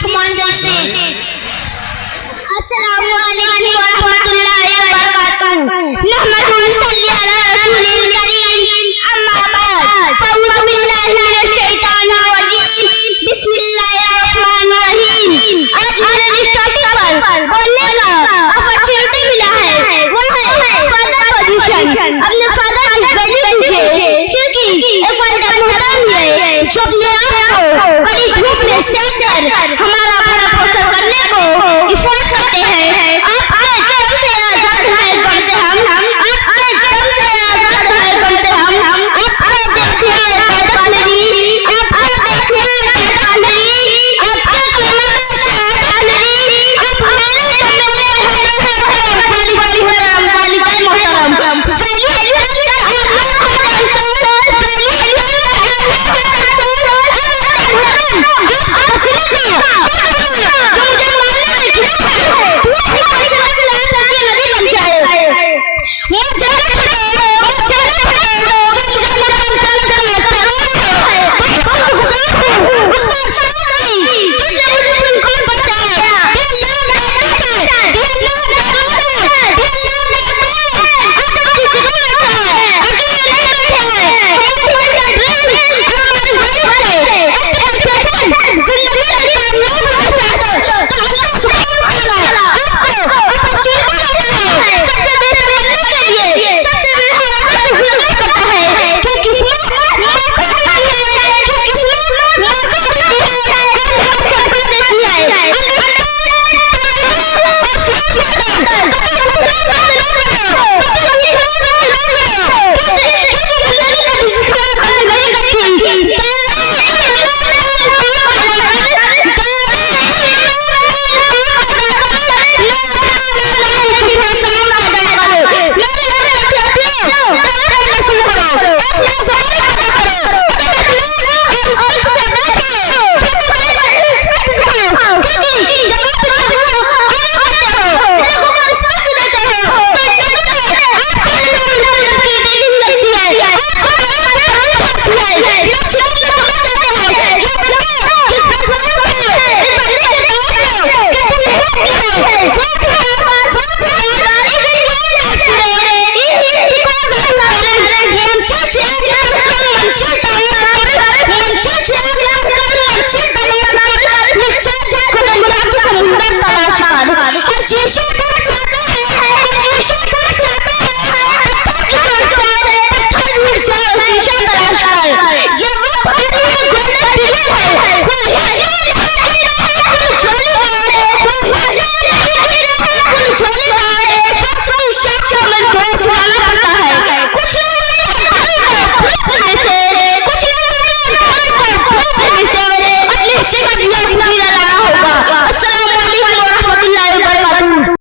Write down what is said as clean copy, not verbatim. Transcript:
come on the stage. Assalamu alaikum wa rahmatullahi wa barakatuh. Nahmadu wa nusalli ala rasulil kareem. Amma ba'd. A'udhu billahi minash shaitanir rajim. Bismillahir rahmanir rahim. आज मुझे जिस topic पर बोलने का opportunity मिला है वो है फादर पोजीशन। अपने फादर की वैल्यू कीजिए, क्योंकि एक वालिदा मुहतरम है जो अपने आप को कड़ी धूप में सेक कर हमारा भरण पोषण करने को इफोर्ट करते हैं। आपके दम से आजाद है गम से हम, आपके दम से आजाद है गम से हम। आपको देखिए इबादत मेरी, आपको देखिए इबादत मेरी, आपके कलमा में शहादत मेरी, आप मेरे तो मेरे हमारे वाली हराम वाली का मोहतरम मुझे